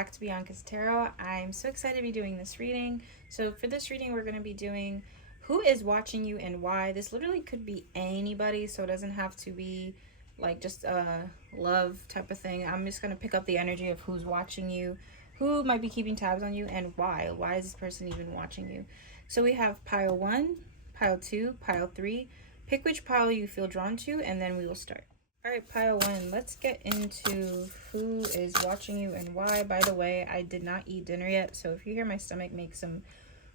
back to Bianca's Tarot. I'm so excited to be doing this reading. So for this reading, we're going to be doing who is watching you and why. This literally could be anybody, so it doesn't have to be like just a love type of thing. I'm just going to pick up the energy of who's watching you, who might be keeping tabs on you, and why. Why is this person even watching you? So we have pile 1, pile 2, pile 3. Pick which pile you feel drawn to, and then we will start. All right, pile 1, let's get into who is watching you and why. By the way, I did not eat dinner yet, so if you hear my stomach make some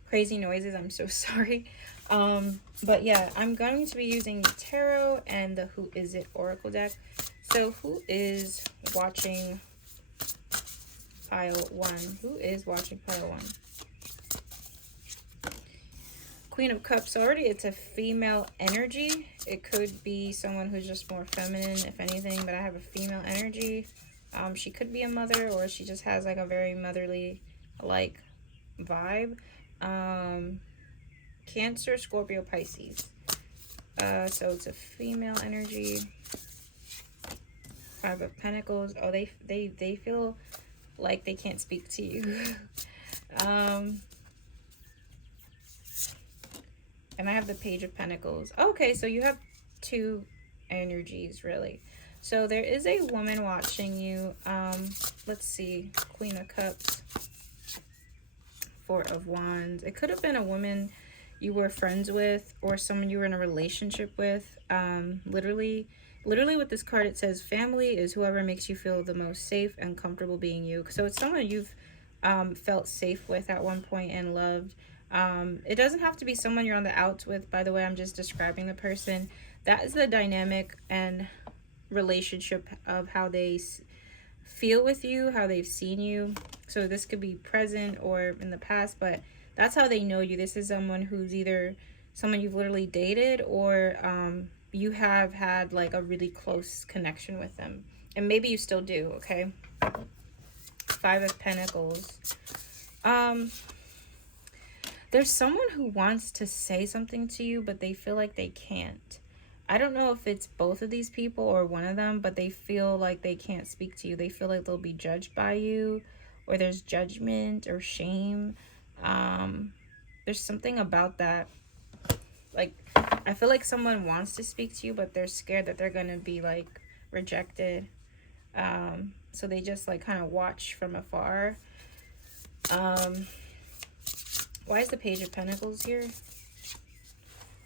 crazy noises, I'm so sorry. But yeah, I'm going to be using tarot and the Who Is It Oracle deck. So who is watching pile 1? Who is watching pile 1? Queen of Cups. Already it's a female energy. It could be someone who's just more feminine, if anything, but I have a female energy. She could be a mother, or she just has like a very motherly like vibe. Cancer, Scorpio, Pisces. So it's a female energy. 5 of Pentacles. Oh, they feel like they can't speak to you. And I have the Page of Pentacles. Okay, so you have 2 energies, really. So there is a woman watching you. Let's see. Queen of Cups. 4 of Wands. It could have been a woman you were friends with or someone you were in a relationship with. Literally with this card, it says family is whoever makes you feel the most safe and comfortable being you. So it's someone you've felt safe with at one point and loved. It doesn't have to be someone you're on the outs with, by the way. I'm just describing the person. That is the dynamic and relationship of how they feel with you, how they've seen you. So this could be present or in the past, but that's how they know you. This is someone who's either someone you've literally dated, or you have had like a really close connection with them, and maybe you still do. Okay. 5 of Pentacles. There's someone who wants to say something to you, but they feel like they can't. I don't know if it's both of these people or one of them, but they feel like they can't speak to you. They feel like they'll be judged by you, or there's judgment or shame. There's something about that. Like, I feel like someone wants to speak to you, but they're scared that they're going to be, like, rejected. So they just, like, kind of watch from afar. Why is the Page of Pentacles here?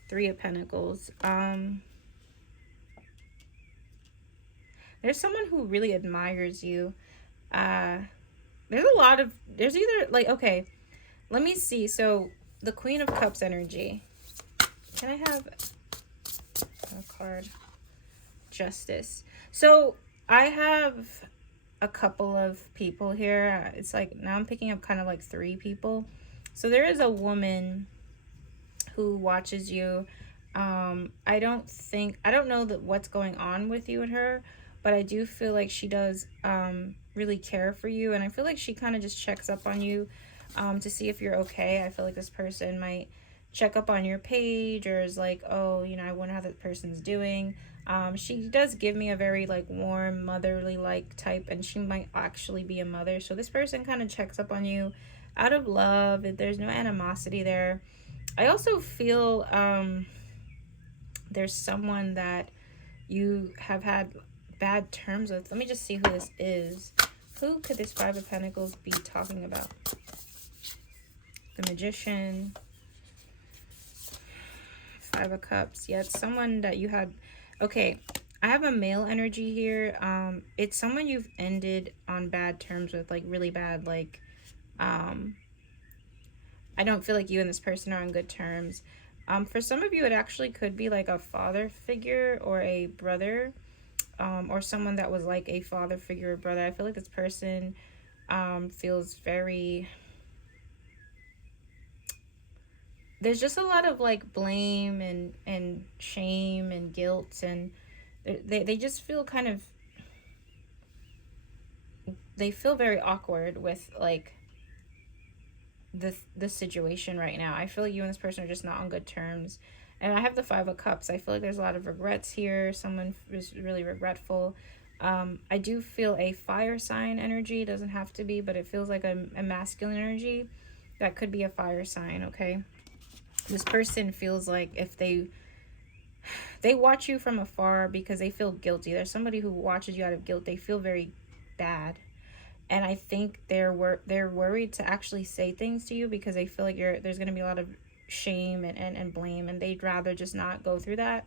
3 of Pentacles. There's someone who really admires you. There's either, like, okay, let me see. So, the Queen of Cups energy. Can I have a card? Justice. So, I have a couple of people here. It's like, now I'm picking up kind of like 3 people. So there is a woman who watches you. I don't know what's going on with you and her, but I do feel like she does really care for you, and I feel like she kind of just checks up on you to see if you're okay. I feel like this person might check up on your page, or is like, oh, you know, I wonder how that person's doing. She does give me a very like warm, motherly like type, and she might actually be a mother. So this person kind of checks up on you out of love. There's no animosity there. I also feel there's someone that you have had bad terms with. Let me just see who this is. Who could this 5 of Pentacles be talking about? The Magician. 5 of Cups. Yeah, it's someone that you had. Okay, I have a male energy here. It's someone you've ended on bad terms with, like really bad. Like, I don't feel like you and this person are on good terms. For some of you, it actually could be like a father figure or a brother, or someone that was like a father figure or brother. I feel like this person feels very... There's just a lot of like blame and shame and guilt, and they just feel kind of... They feel very awkward with like this situation right now. I feel like you and this person are just not on good terms. And I have the 5 of Cups. I feel like there's a lot of regrets here. Someone is really regretful. I do feel a fire sign energy. It doesn't have to be, but it feels like a masculine energy. That could be a fire sign, okay? This person feels like if they watch you from afar because they feel guilty. There's somebody who watches you out of guilt. They feel very bad. And I think they're worried to actually say things to you because they feel like there's going to be a lot of shame and blame, and they'd rather just not go through that.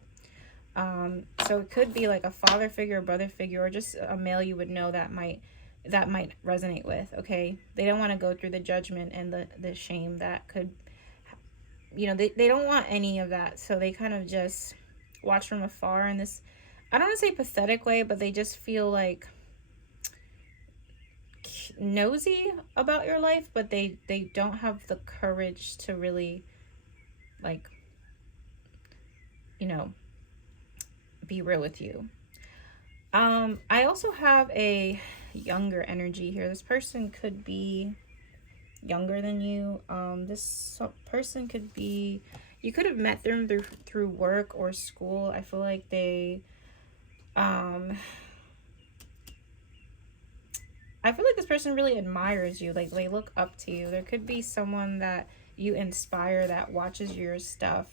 So it could be like a father figure, a brother figure, or just a male you would know that might resonate with. Okay, they don't want to go through the judgment and the shame that could, they don't want any of that, so they kind of just watch from afar in this, I don't want to say pathetic way, but they just feel like nosy about your life, but they don't have the courage to really, like, be real with you. I also have a younger energy here. This person could be younger than you. This person could be, you could have met them through work or school. I feel like I feel like this person really admires you. Like, they look up to you. There could be someone that you inspire that watches your stuff.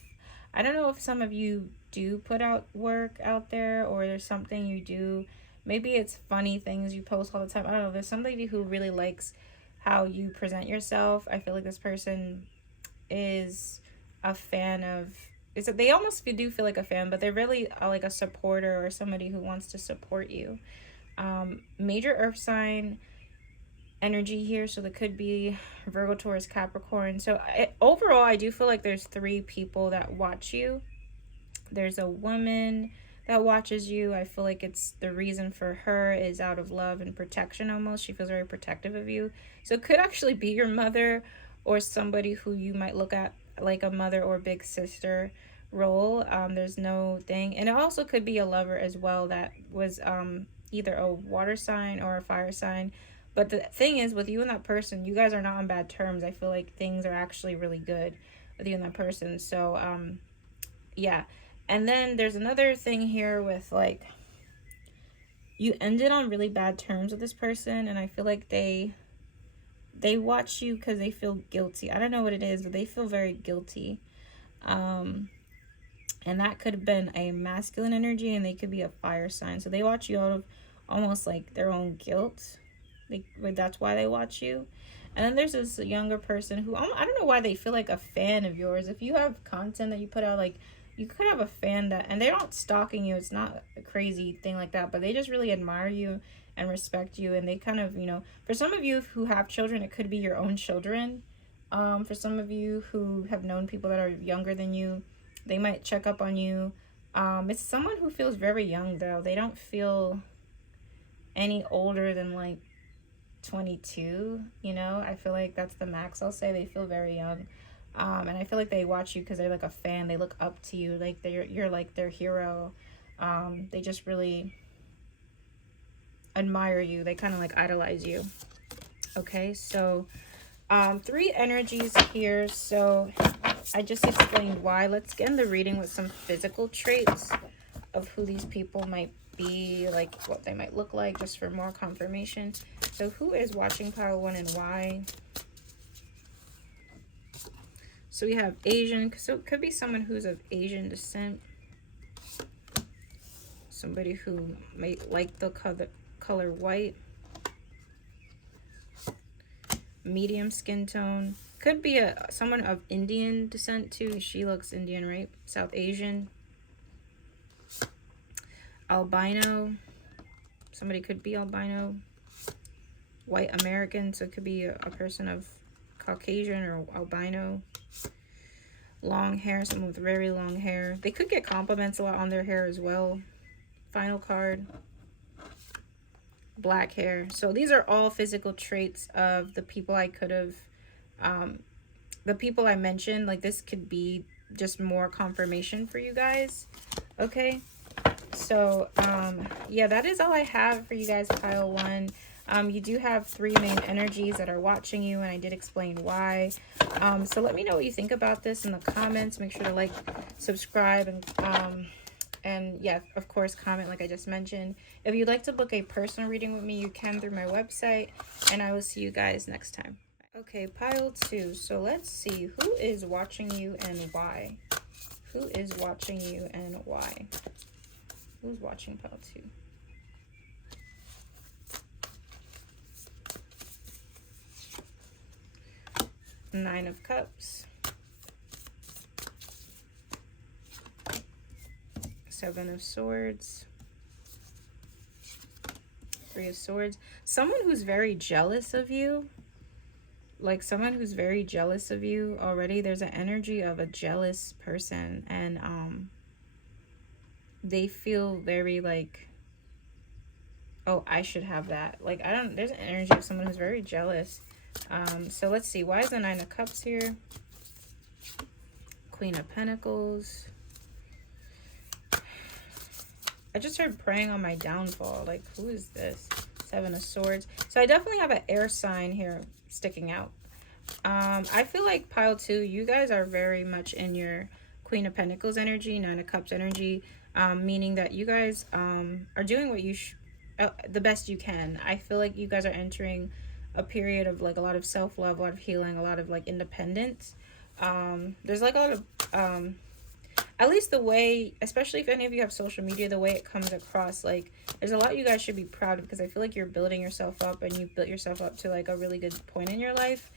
I don't know if some of you do put out work out there, or there's something you do. Maybe it's funny things you post all the time. I don't know. There's somebody who really likes how you present yourself. I feel like this person is a fan of, they almost do feel like a fan, but they're really like a supporter, or somebody who wants to support you. Major earth sign energy here, so there could be Virgo, Taurus, Capricorn. So overall, I do feel like there's 3 people that watch you. There's a woman that watches you. I feel like it's the reason for her is out of love and protection almost. She feels very protective of you. So it could actually be your mother, or somebody who you might look at like a mother or big sister role. There's no thing. And it also could be a lover as well that was either a water sign or a fire sign. But the thing is, with you and that person, you guys are not on bad terms. I feel like things are actually really good with you and that person. So, yeah. And then there's another thing here with, like, you ended on really bad terms with this person, and I feel like they watch you because they feel guilty. I don't know what it is, but they feel very guilty. And that could have been a masculine energy, and they could be a fire sign. So they watch you out of almost like their own guilt. That's why they watch you. And then there's this younger person who, I don't know why they feel like a fan of yours. If you have content that you put out, like, you could have a fan that, and they're not stalking you. It's not a crazy thing like that, but they just really admire you and respect you. And they kind of, for some of you who have children, it could be your own children. For some of you who have known people that are younger than you, they might check up on you. It's someone who feels very young, though. They don't feel any older than, like, 22. I feel like that's the max I'll say. They feel very young. And I feel like they watch you because they're like a fan. They look up to you, like you're like their hero. They just really admire you. They kind of like idolize you. Okay, so 3 energies here. So I just explained why. Let's get in the reading with some physical traits of who these people might be, like what they might look like, just for more confirmation. So who is watching pile 1 and why? So we have Asian, so it could be someone who's of Asian descent. Somebody who might like the color white. Medium skin tone. Could be someone of Indian descent too. She looks Indian, right? South Asian. Albino. Somebody could be albino. White American, so it could be a person of Caucasian or albino. Long hair, someone with very long hair. They could get compliments a lot on their hair as well. Final card. Black hair. So these are all physical traits of the people I could have, the people I mentioned. Like, this could be just more confirmation for you guys. Okay. So, yeah, that is all I have for you guys, pile 1. You do have 3 main energies that are watching you, and I did explain why. So let me know what you think about this in the comments. Make sure to like, subscribe, and And yeah, of course, comment like I just mentioned. If you'd like to book a personal reading with me, you can through my website. And I will see you guys next time. Okay, pile 2. So let's see who is watching you and why. Who is watching you and why? Who's watching pile 2? Nine of Cups. Seven of Swords. Three of Swords. Someone who's very jealous of you. Like someone who's very jealous of you already. There's an energy of a jealous person. And they feel very like, oh, I should have that. Like, I don't, there's an energy of someone who's very jealous. So let's see. Why is the Nine of Cups here? Queen of Pentacles. I just heard praying on my downfall. Like, who is this? Seven of Swords. So I definitely have an air sign here sticking out. I feel like pile 2, you guys are very much in your Queen of Pentacles energy, Nine of Cups energy, meaning that you guys are doing what you the best you can. I feel like you guys are entering a period of like a lot of self-love, a lot of healing, a lot of like independence. There's like a lot of at least the way, especially if any of you have social media, the way it comes across, like there's a lot you guys should be proud of, because I feel like you're building yourself up and you've built yourself up to like a really good point in your life.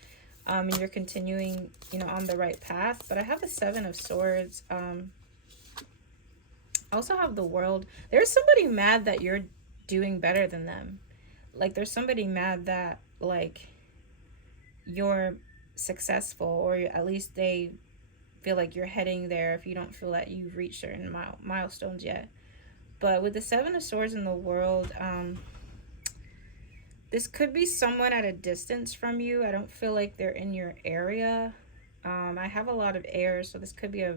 And you're continuing, you know, on the right path. But I have the Seven of Swords. I also have the World. There's somebody mad that you're doing better than them. Like there's somebody mad that like you're successful, or at least they feel like you're heading there if you don't feel that you've reached certain milestones yet. But with the Seven of Swords in the World, this could be someone at a distance from you. I don't feel like they're in your area. I have a lot of air, so this could be a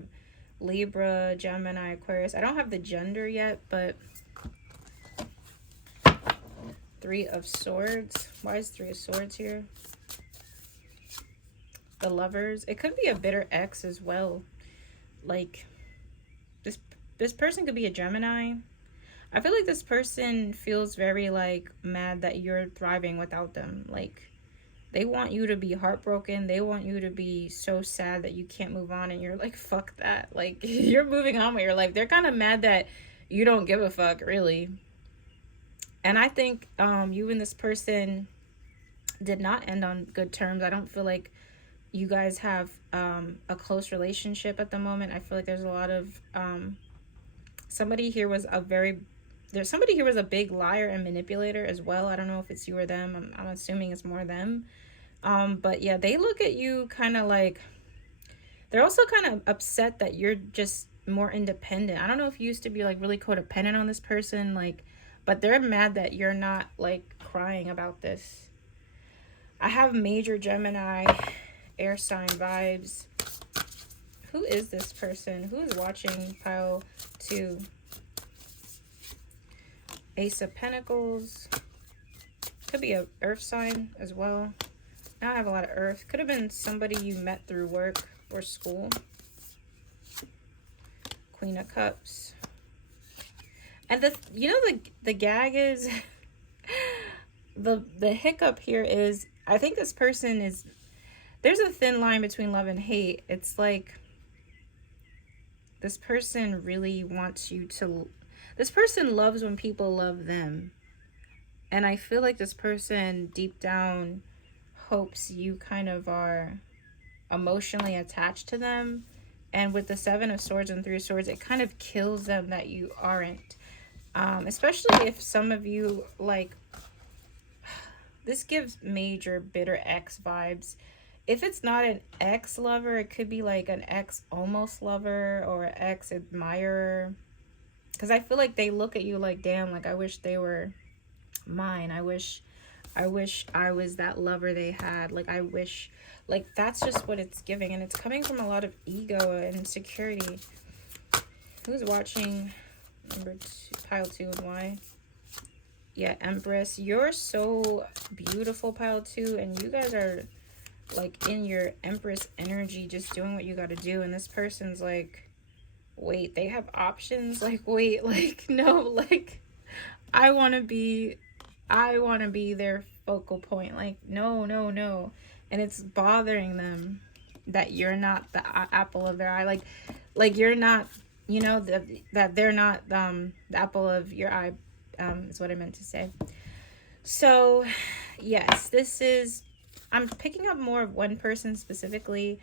Libra, Gemini, Aquarius. I don't have the gender yet, but Three of Swords. Why is Three of Swords here? The Lovers. It could be a bitter ex as well. Like this person could be a Gemini. I feel like this person feels very like mad that you're thriving without them. Like they want you to be heartbroken. They want you to be so sad that you can't move on, and you're like, fuck that. Like you're moving on with your life. They're kind of mad that you don't give a fuck, really. And I think you and this person did not end on good terms. I don't feel like you guys have a close relationship at the moment. I feel like there's a lot of somebody here was a big liar and manipulator as well. I don't know if it's you or them. I'm assuming it's more them. But yeah, they look at you kind of like, they're also kind of upset that you're just more independent. I don't know if you used to be like really codependent on this person, like, but they're mad that you're not like crying about this. I have major Gemini air sign vibes. Who is this person? Who is watching pile 2? Ace of Pentacles. Could be a earth sign as well. Now I have a lot of earth. Could have been somebody you met through work or school. Queen of Cups. And the gag is the hiccup here is, I think this person is, there's a thin line between love and hate. It's like this person really wants you to, this person loves when people love them. And I feel like this person deep down hopes you kind of are emotionally attached to them. And with the Seven of Swords and Three of Swords, it kind of kills them that you aren't. Especially if some of you, like, this gives major bitter ex vibes. If it's not an ex lover, it could be like an ex almost lover or ex admirer. Because I feel like they look at you like, damn, like I wish they were mine. I wish I was that lover they had. Like I wish, like that's just what it's giving. And it's coming from a lot of ego and insecurity. Who's watching number 2, pile 2 and why? Yeah, Empress. You're so beautiful, pile 2. And you guys are like in your Empress energy, just doing what you got to do. And this person's like wait, they have options? Like, wait, like, no, like, I want to be, I want to be their focal point. Like, no, no, no. And it's bothering them that you're not the apple of their eye. Like you're not, you know, that they're not the apple of your eye, is what I meant to say. So, yes, this is, I'm picking up more of one person specifically,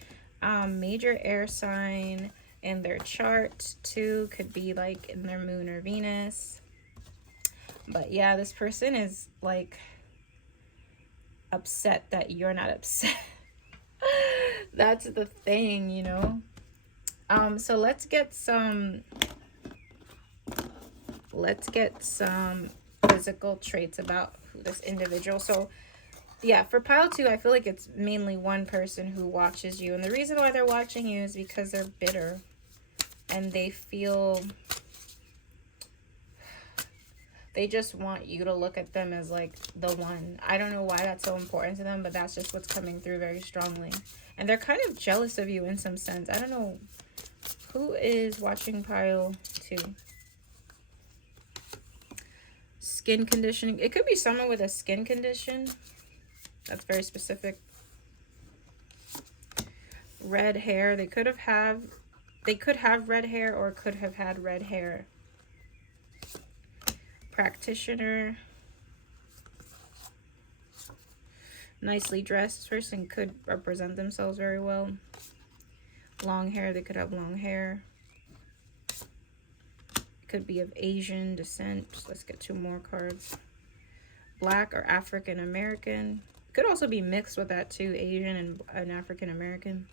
major air sign in their chart too, could be like in their moon or Venus. But yeah, this person is like upset that you're not upset. That's the thing, you know. So let's get some physical traits about this individual. So yeah, for pile 2, I feel like it's mainly one person who watches you, and the reason why they're watching you is because they're bitter and they feel, they just want you to look at them as like the one. I don't know why that's so important to them, but that's just what's coming through very strongly. And they're kind of jealous of you in some sense. I don't know who is watching pile 2. Skin conditioning. It could be someone with a skin condition. That's very specific. Red hair. They could have red hair or could have had red hair. Practitioner. Nicely dressed. This person could represent themselves very well. Long hair. They could have long hair. Could be of Asian descent. Let's get 2 more cards. Black or African American. Could also be mixed with that too, Asian and African American.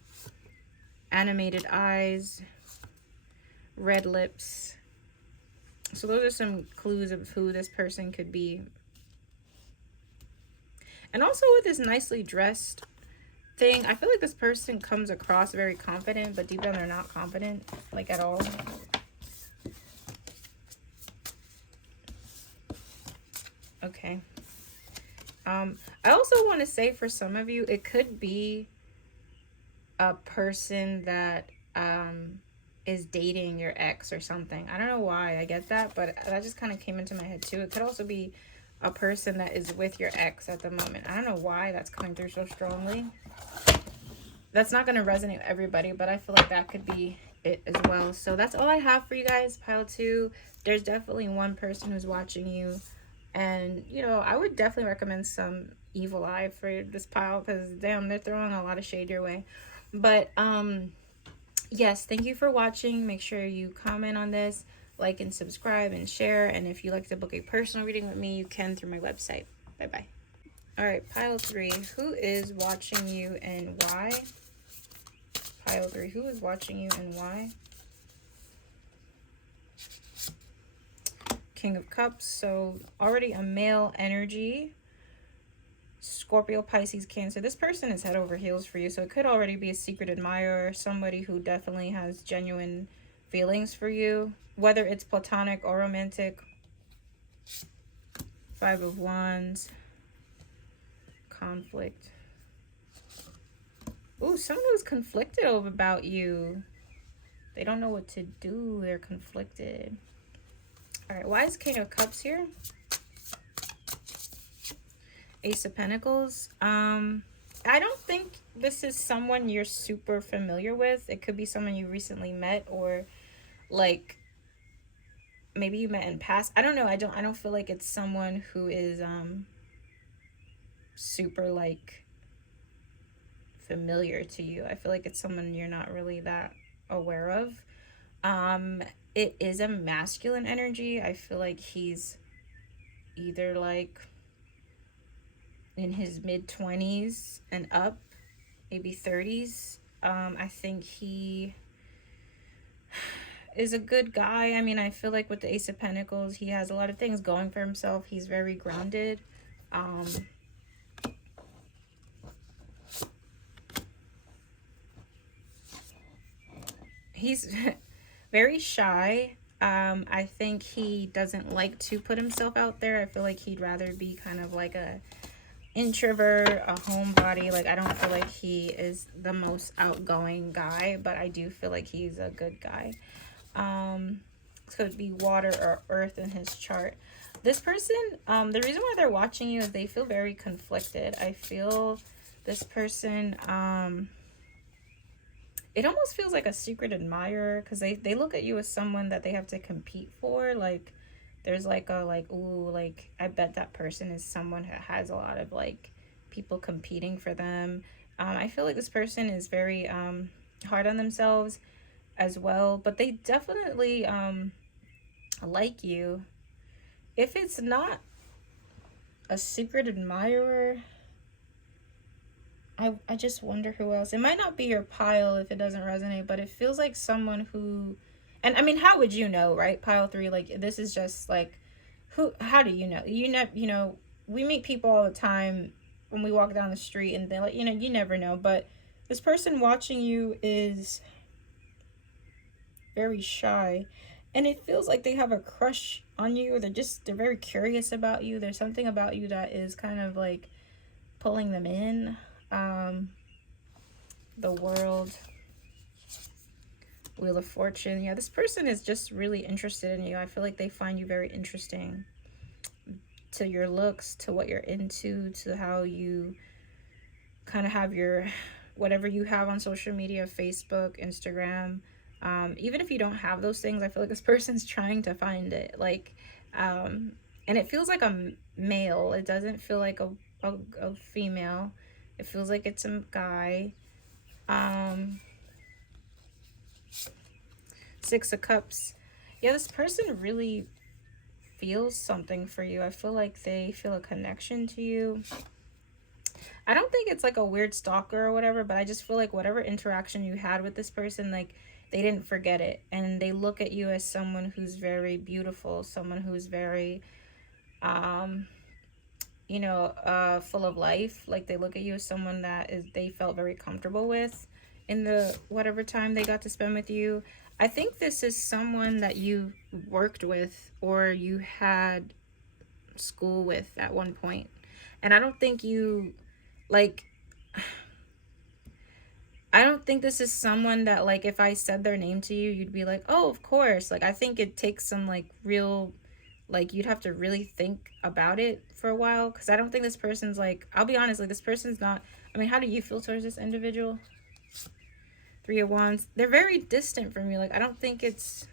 Animated eyes. Red lips. So those are some clues of who this person could be. And also with this nicely dressed thing, I feel like this person comes across very confident, but deep down they're not confident, like at all. Okay. I also want to say for some of you, it could be a person that is dating your ex or something. I don't know why I get that, but that just kind of came into my head too. It could also be a person that is with your ex at the moment. I don't know why that's coming through so strongly. That's not going to resonate with everybody, but I feel like that could be it as well. So that's all I have for you guys, pile 2. There's definitely one person who's watching you. And, you know, I would definitely recommend some evil eye for this pile because, damn, they're throwing a lot of shade your way. But, yes, thank you for watching. Make sure you comment on this, like and subscribe and share. And if you'd like to book a personal reading with me, you can through my website. Bye-bye. All right, pile 3. Who is watching you and why? Pile 3. Who is watching you and why? King of Cups. So already a male energy. Scorpio, Pisces, Cancer. This person is head over heels for you. So it could already be a secret admirer. Somebody who definitely has genuine feelings for you. Whether it's platonic or romantic. 5 of Wands. Conflict. Ooh, someone who's conflicted about you. They don't know what to do. They're conflicted. All right, why is King of Cups here? Ace of Pentacles. I don't think this is someone you're super familiar with. It could be someone you recently met, or like maybe you met in past. I don't know. I don't feel like it's someone who is super like familiar to you. I feel like it's someone you're not really that aware of. It is a masculine energy. I feel like he's either like in his mid-20s and up, maybe 30s. I think he is a good guy. I mean, I feel like with the Ace of Pentacles, he has a lot of things going for himself. He's very grounded. He's very shy. I think he doesn't like to put himself out there. I feel like he'd rather be kind of like a introvert, a homebody. Like, I don't feel like he is the most outgoing guy, but I do feel like he's a good guy. This could be water or earth in his chart. This person, the reason why they're watching you is they feel very conflicted. I feel this person, it almost feels like a secret admirer, because they look at you as someone that they have to compete for. Like, there's like a, like, ooh, like, I bet that person is someone who has a lot of, like, people competing for them. I feel like this person is very hard on themselves as well, but they definitely like you. If it's not a secret admirer, I just wonder who else. It might not be your pile if it doesn't resonate, but it feels like someone who, and I mean, how would you know, right? Pile 3, like, this is just like, how do you know? We meet people all the time when we walk down the street, and they're like, you never know. But this person watching you is very shy, and it feels like they have a crush on you. They're very curious about you. There's something about you that is kind of like pulling them in. The World, Wheel of Fortune. Yeah, this person is just really interested in you. I feel like they find you very interesting, to your looks, to what you're into, to how you kind of have your, whatever you have on social media, Facebook, Instagram. Even if you don't have those things, I feel like this person's trying to find it. Like, and it feels like a male. It doesn't feel like a female. It feels like it's a guy. 6 of Cups. Yeah, this person really feels something for you. I feel like they feel a connection to you. I don't think it's like a weird stalker or whatever, but I just feel like whatever interaction you had with this person, like, they didn't forget it. And they look at you as someone who's very beautiful, someone who's very, full of life. Like, they look at you as someone that they felt very comfortable with in the whatever time they got to spend with you. I think this is someone that you worked with or you had school with at one point. And I don't think I don't think this is someone that, like, if I said their name to you, you'd be like, oh, of course. Like, I think it takes some, like, real, like, you'd have to really think about it for a while. Because I don't think this person's, like, I'll be honest, like, this person's not, I mean, how do you feel towards this individual? 3 of Wands. They're very distant from you. Like, I don't think it's,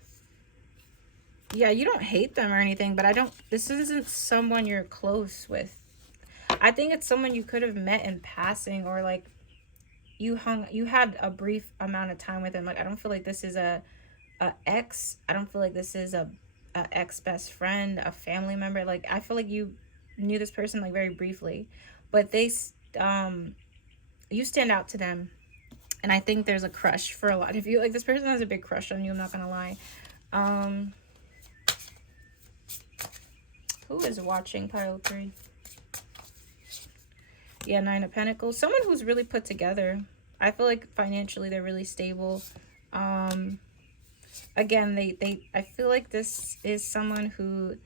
yeah, you don't hate them or anything, but this isn't someone you're close with. I think it's someone you could have met in passing, or, like, you had a brief amount of time with them. Like, I don't feel like this is a ex. I don't feel like this is a ex best friend, a family member. Like, I feel like you knew this person, like, very briefly, but you stand out to them. And I think there's a crush for a lot of you. Like, this person has a big crush on you, I'm not gonna lie. Who is watching pile 3? Yeah, 9 of Pentacles. Someone who's really put together. I feel like financially they're really stable. Again, I feel like this is someone who,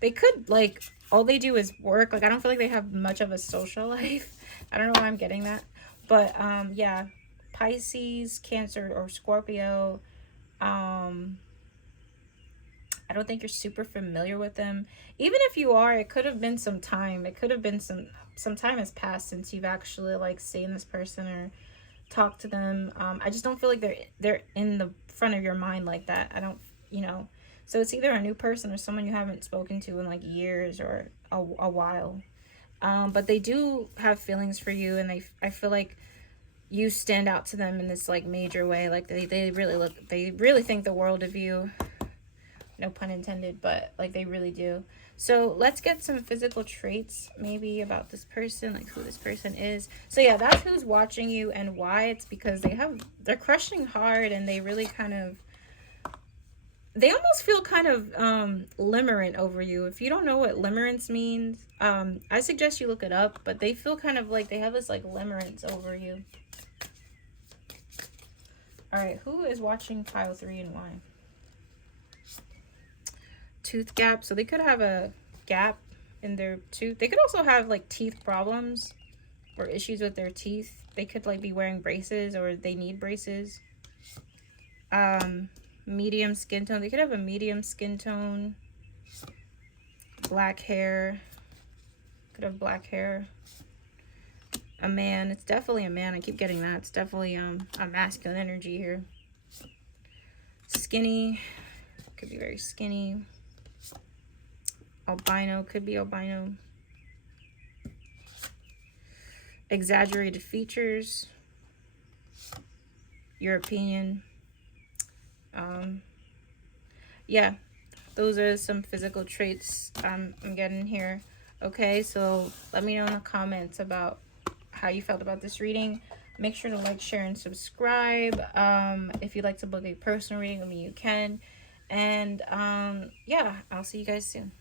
they could, like, all they do is work. Like, I don't feel like they have much of a social life. I don't know why I'm getting that. But, yeah, Pisces, Cancer, or Scorpio. I don't think you're super familiar with them. Even if you are, it could have been some time. It could have been some time has passed since you've actually, like, seen this person or talked to them. I just don't feel like they're in the front of your mind like that. I don't, So it's either a new person or someone you haven't spoken to in, like, years or a while. But they do have feelings for you, and I feel like you stand out to them in this, like, major way. Like, they really think the world of you. No pun intended, but, like, they really do. So let's get some physical traits maybe about this person, like who this person is. So yeah, that's who's watching you and why. It's because they're crushing hard, and they really they almost feel kind of limerent over you. If you don't know what limerence means, I suggest you look it up, but they feel kind of like they have this, like, limerence over you. All right, who is watching pile 3 and why? Tooth gap. So they could have a gap in their tooth. They could also have, like, teeth problems or issues with their teeth. They could, like, be wearing braces, or they need braces. medium skin tone. They could have a medium skin tone. Black hair. Could have black hair. A man. It's definitely a man. I keep getting that. It's definitely a masculine energy here. Skinny. Could be very skinny. Albino. Could be albino. Exaggerated features. European. Yeah, those are some physical traits I'm getting here. Okay, so let me know in the comments about how you felt about this reading. Make sure to like, share, and subscribe. If you'd like to book a personal reading with me, you can. And yeah, I'll see you guys soon.